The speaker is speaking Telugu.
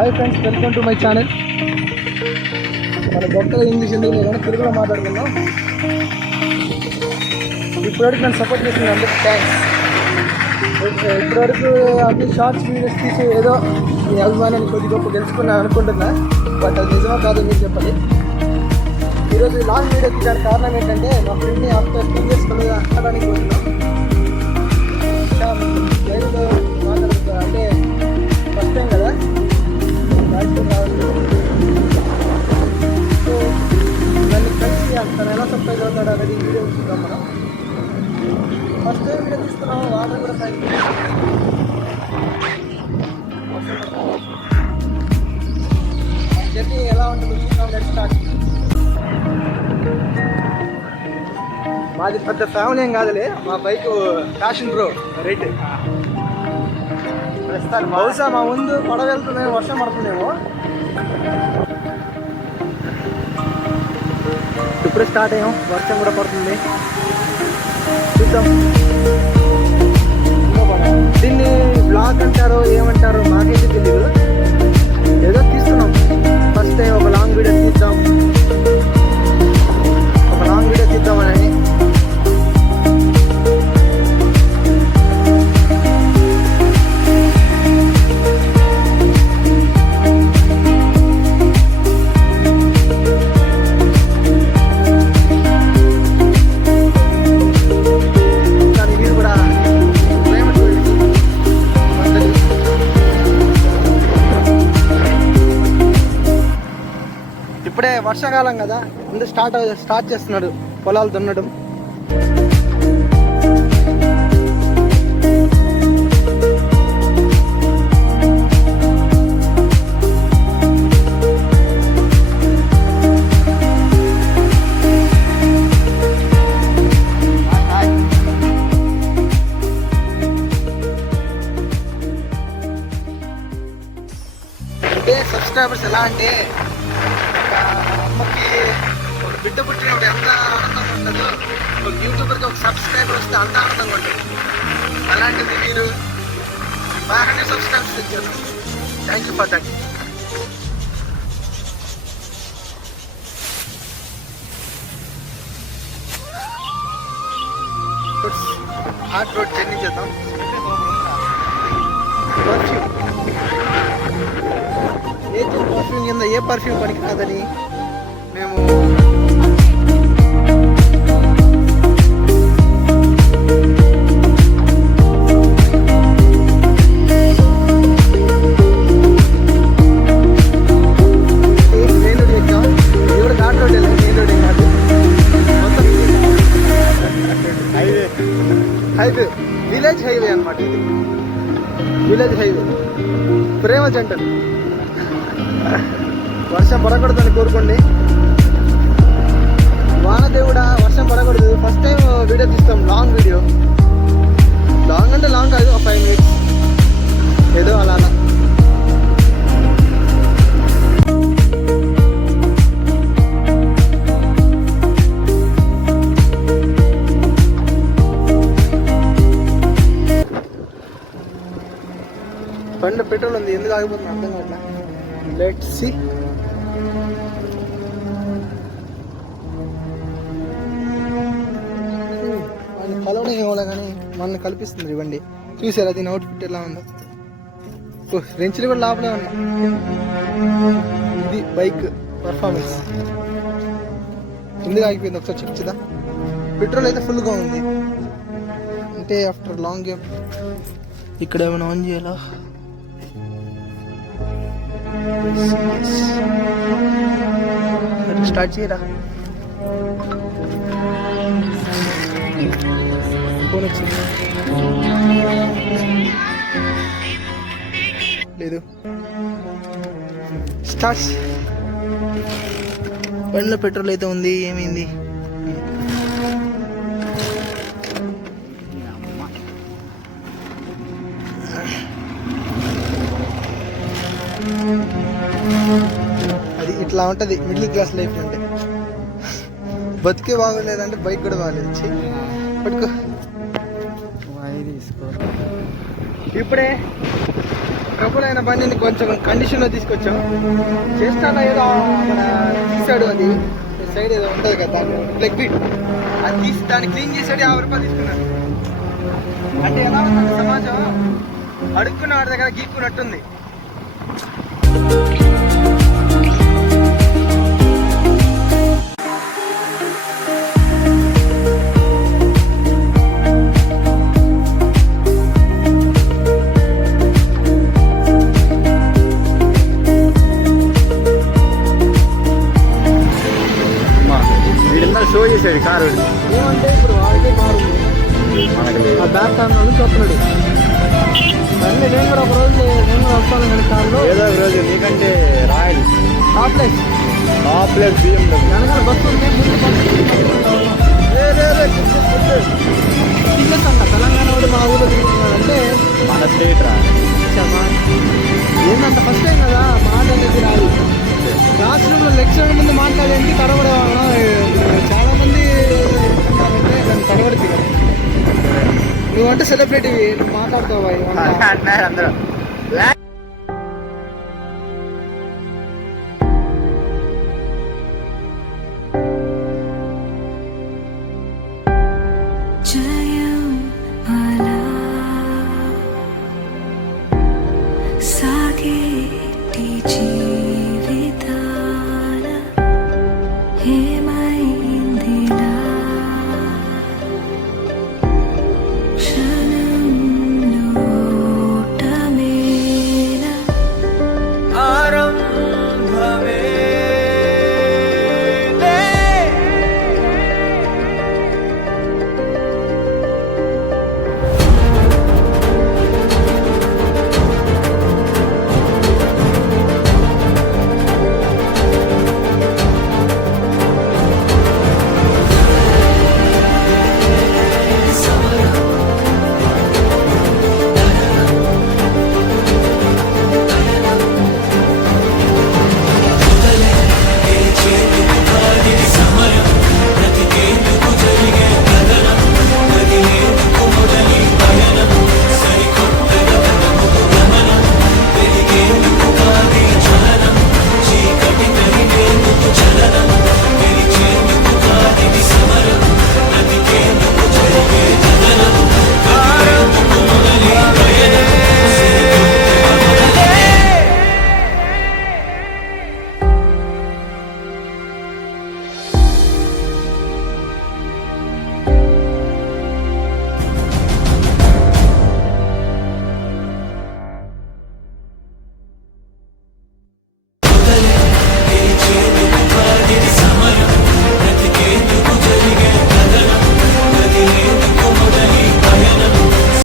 Hi friends, welcome to my channel. మన గొప్పగా ఇంగ్లీష్ ఎందుకు లేదని తెలుగులో మాట్లాడుకుందాం. ఇప్పటివరకు నన్ను సపోర్ట్ చేసిన అందరికి థ్యాంక్స్. ఇప్పటివరకు అన్ని షార్ట్స్ వీడియోస్ తీసి ఏదో మీ అభిమానాన్ని కొద్ది గొప్ప తెలుసుకున్నాను అనుకుంటున్నా. బట్ అది నిజమా కాదు మీరు చెప్పండి. ఈరోజు లాంగ్ వీడియో తీయడానికి కారణం ఏంటంటే మా ఫ్రెండ్ని ఆఫ్టర్ 2 years మాట్లాడడానికి పోతున్నాం. లైవ్లో మాట్లాడుతా అంటే ఫస్ట్ టైం కదా సో నన్ను కలిసి తను ఎలా సర్ప్రైజ్ అవుతాడు అనేది వీడియో చూద్దాం. మనం ఫస్ట్ టైం వీడియో తీసుకున్నాము. వాటర్ కూడా సైడ్ జర్నీ ఎలా ఉంటుంది చూద్దాం. Let's start. మాది పెద్ద ఫ్యామిలీ ఏం కాదులే, మా బైక్ ఫ్యాషన్ ప్రో రేట్. బహుశా మా ముందు పడవ వెళ్తుందేమో, వర్షం పడుతుందేమో. ఇప్పుడే స్టార్ట్ అయ్యాం, వర్షం కూడా పడుతుంది. చూద్దాం. దీన్ని బ్లాగ్ అంటారో ఏమంటారో మాకైతే తెలియదు. ఏదో తీస్తున్నాం. ఫస్ట్ టైం ఒక లాంగ్ వీడియో తీద్దాం, ఒక లాంగ్ వీడియో తీద్దామని. ఇప్పుడే వర్షాకాలం కదా, ముందు స్టార్ట్ చేస్తున్నాడు పొలాలు దున్నడం. అంటే సబ్స్క్రైబర్స్ ఎలా అంటే అమ్మకి ఒక బిడ్డ పుట్టినప్పుడు ఎంత ఆనందంగా ఉంటుందో, ఒక యూట్యూబర్కి ఒక సబ్స్క్రైబర్ వస్తే అంత ఆనందంగా ఉంటుంది. అలాంటిది మీరు 500 సబ్స్క్రైబర్స్ తెచ్చారు. Thank you for that. Heart road journey చేద్దాం. పర్ఫ్యూమ్ నేచర్ పర్ఫ్యూమ్ కింద ఏ పర్ఫ్యూమ్ పనికి కాదని మేము మెయిన్ రోడ్ ఎక్కాం. ఇది కూడా ఘాట్ రోడ్ వెళ్ళాం, మెయిన్ రోడ్ ఏం కాదు. మొత్తం హైవే, విలేజ్ హైవే అనమాట. ఇది విలేజ్ హైవే, ప్రేమ జంటలు. వర్షం పడకూడదని కోరుకోండి. వానదేవుడా వర్షం పడకూడదు. ఫస్ట్ టైం వీడియో తీస్తాం, లాంగ్ వీడియో. లాంగ్ అంటే లాంగ్ కాదు, ఒక 5 minutes ఏదో అలా అలా. బండిలో పెట్రోల్ ఉంది, ఎందుకు ఆగిపోతుంది అర్థం కావట్లా. Let's see. వాళ్ళు కలవడం ఇవ్వాలి కానీ మనల్ని కల్పిస్తుంది ఇవ్వండి. చూసారా దీని అవుట్ఫిట్ ఎలా ఉందో. రెంచులు కూడా లోపలే ఉన్నాయి. ఇది బైక్ పర్ఫార్మెన్స్. ఎందుకు ఆగిపోయింది ఒకసారి చెక్ చేద్దాం. పెట్రోల్ అయితే ఫుల్గా ఉంది. అంటే ఆఫ్టర్ లాంగ్ గేమ్ ఇక్కడ ఏమైనా ఆన్ చేయాలా? స్టార్ట్ చేయరా. ఫోన్ వచ్చింది లేదు. స్టార్ట్. బండిలో పెట్రోల్ అయితే ఉంది. ఏమైంది? అది ఇట్లా ఉంటుంది మిడిల్ క్లాస్ లైఫ్ అంటే. బతికే బాగోలేదంటే బైక్ కూడా బాగలేదు. పట్టుకో. ఇప్పుడే ట్రబుల్ అయిన బండిని కొంచెం కండిషన్లో తీసుకొచ్చాం. చేస్తాను ఏదో మన తీసాడు, అది సైడ్ ఏదో ఉంటుంది కదా దాని ప్లగ్ బిట్, అది తీసి దాన్ని క్లీన్ చేసాడు. 50 రూపాయలు తీసుకున్నాడు. అంటే ఎలా ఉందంటే సమాజం అడుక్కున్న వాడి దగ్గర గీక్కున్నట్టుంది. షో చేసాడు కారు. ఏమంటే ఇప్పుడు వాళ్ళకే కారు ఆ బ్యాక్ కార్నర్ నుంచి వస్తున్నాడు. సరే నేను కూడా ఒక రోజు వస్తాను కానీ కార్లో ఏదో ఒక రోజు నీకంటే రాయల్ టాప్లెస్ BMW వెనకాల బస్సు ఉంటే ముందు తిరిగేస్తాను. తెలంగాణ వాడు మా ఊళ్ళో తిరుగుతున్నాడు అంటే మన స్టేట్ రా. ఏంటంత ఫస్ట్ టైం కదా మాట అనేది రాదు. క్లాస్ రూమ్లో లెక్చర్ ముందు మాట్లాడేంటి తడబడే వాళ్ళ చాలా మంది దాన్ని తడబడితే కదా. నువ్వంటే సెలబ్రిటీ, నువ్వు మాట్లాడుతావు అంటున్నారు అందరూ. जयं माला सा